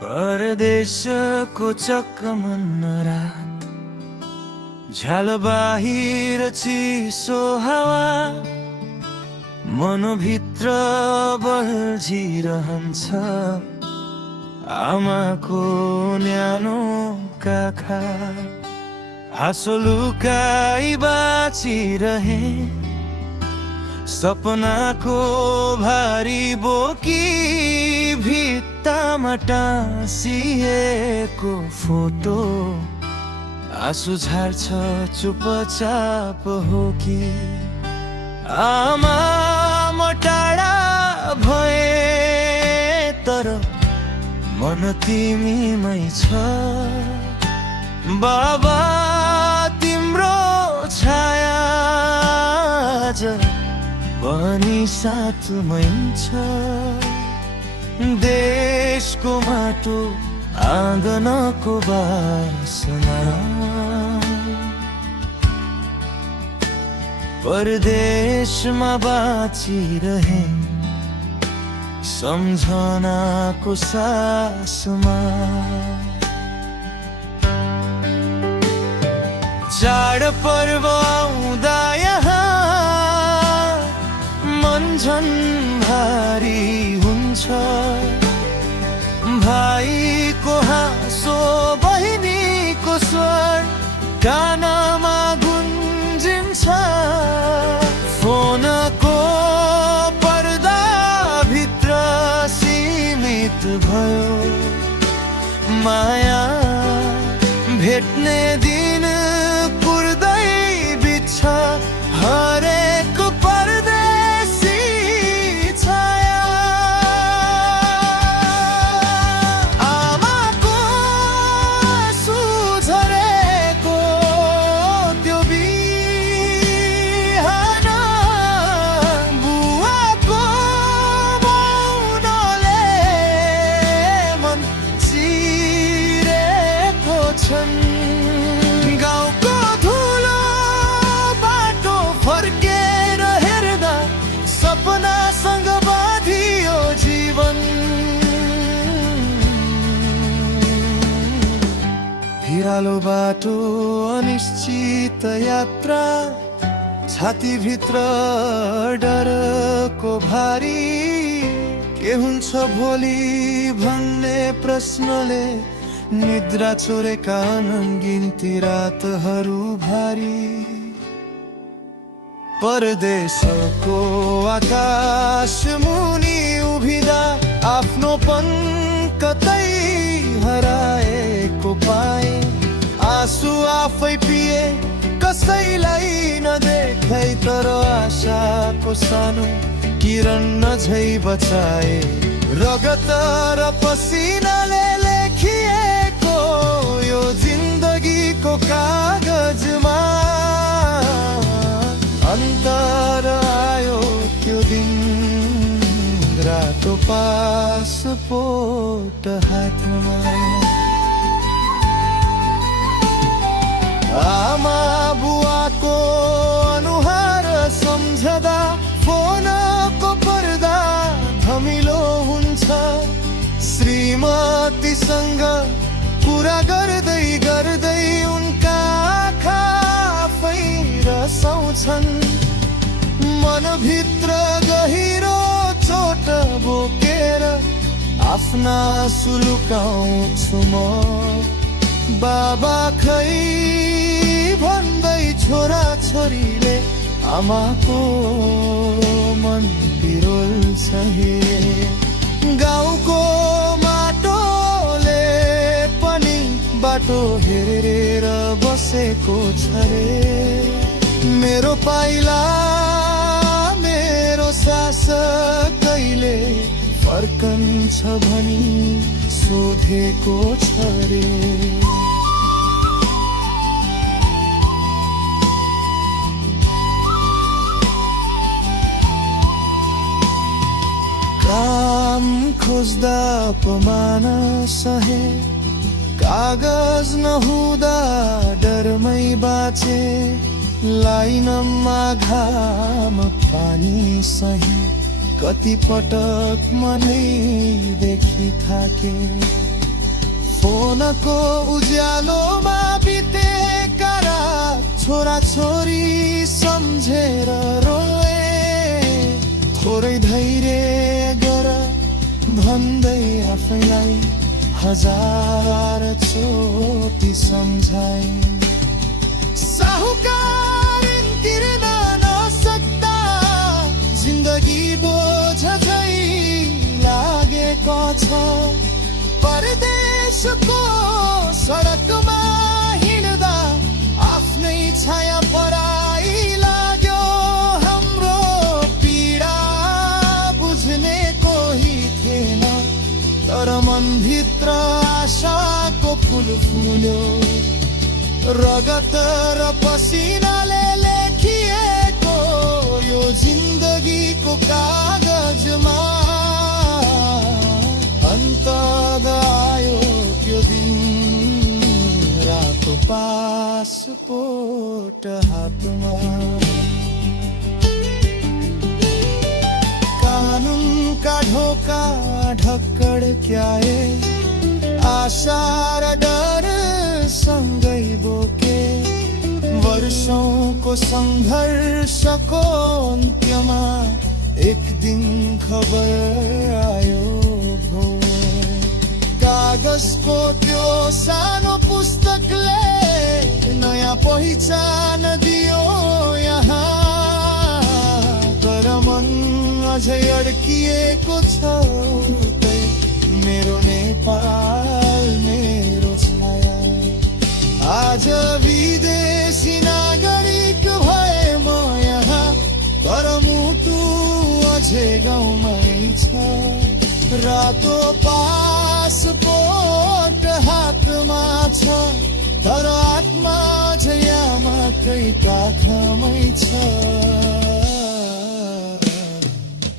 परदेशको चक्कमन रात, झ्याल बाहिर चिसो हावा, मनभित्र बल्झिरहन्छ आमाको न्यानो काखा। हाँसो लुकाई बाँचिरहे, सपनाको भारी बोकी, भित्तामा टाँसिएको फोटो आँसु झार्छ चुपचाप हो कि। आमा म टाढा भए तर मन तिमीमै छ, बाबा तिम्रो छाया आज पनि साथमै छ। देशको माटो आँगनको बासना, परदेशमा बाँचिरहे सम्झनाको सासमा। चाड पर्व आउँदा यहाँ मन झन् भारी हुन्छ, भाइको हाँसो बहिनीको स्वर कानमा गुन्जिन्छ। फोनको पर्दा भित्र सीमित भयो माया, भेट्ने दिन पुर्दै बित्छ हरेक परदेशी छाया। आमाको आँसु झरेको त्यो बिहान, बुवाको मौनले मन चिरेको छन्। गाउँको धुलो बाटो फर्केर हेर्दा सपनासँग बाँधियो जीवन। भिरालो बाटो अनिश्चित यात्रा, छातीभित्र डरको भारी, के हुन्छ भोलि भन्ने प्रश्नले निद्रा चोरेका अनगिन्ती रातहरू भारी। परदेशको आकाश मुनि उभिँदा आफ्नोपन कतै हराएको पाए, आँसु आफै पिए कसैलाई नदेखाइ, तर आशाको सानो किरण नझै बचाए। रगत र पसिनाले लेखिएको यो जिन्दगीको कागजमा अन्तर आयो त्यो दिन, रातो पासपोर्ट हातमा। आमा बुवाको अनुहार सम्झदा फोनको पर्दा धमिलो हुन्छ। श्रीमतीसँग कुरा गर्दै गर्दै उनका आँखा आफै रसाउँछन्। मनभित्र गहिरो चोट बोकेर आफ्ना आँसु लुकाउँछु म। बाबा खै भन्दै छोरा छोरीले आमाको मन पिरोल्छ हे। गाउँको माटोले पनि बाटो हेरेर बसेको छ रे। मेरो पाइला मेरो सास कहिले फर्कन्छ भनी सोधेको छ रे। काम खोज्दा अपमान सहे, कागज नहुँदा डरमै बाँचे। लाइनमा घाम पानी सही, कति पटक मनै देखि थाके। फोनको उज्यालोमा बितेका रात छोरा छोरी सम्झेर रोए। थोरै धैर्य गर भन्दै आफैलाई हजार चोटि सम्झाए। साहुकार तिर्न नसक्दा जिन्दगी बोझ झै लागेको छ। परदेशको सडकमा हिँड्दा आफ्नै छाया पराई लाग्यो। हाम्रो पीडा बुझ्ने कोही थिएन, तर मनभित्र आशाको फुल फुल्यो। रगत र पसिनाले लेखिएको यो जिन्दगीको कागजमा अन्त आयो त्यो दिन, रातो पासपोर्ट हातमा। कानुनका ढोका ढक्कड्क्याए, आशा र डर सँगै बोके। वर्षौंको सङ्घर्षको अन्त्यमा एक दिन खबर आयो भो। कागजको त्यो सानो पुस्तकले नयाँ पहिचान दियो यहाँ। तर मन अझै अड्किएको छ उतै, मेरो नेपाल मेरो छाया। आज विदेशी नागरिक भए म यहाँ, तर मुटु अझै गाउँमै छ। रातो पासपोर्ट हातमा छ, तर आत्मा अझै आमाकै काखमै छ।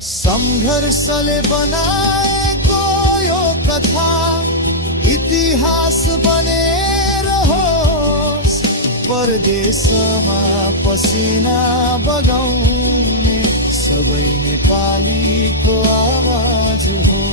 सङ्घर्षले बनाएको यो कथा इतिहास बनेर होस्। परदेशमा पसिना बगाउने सबै नेपालीको आवाज हो।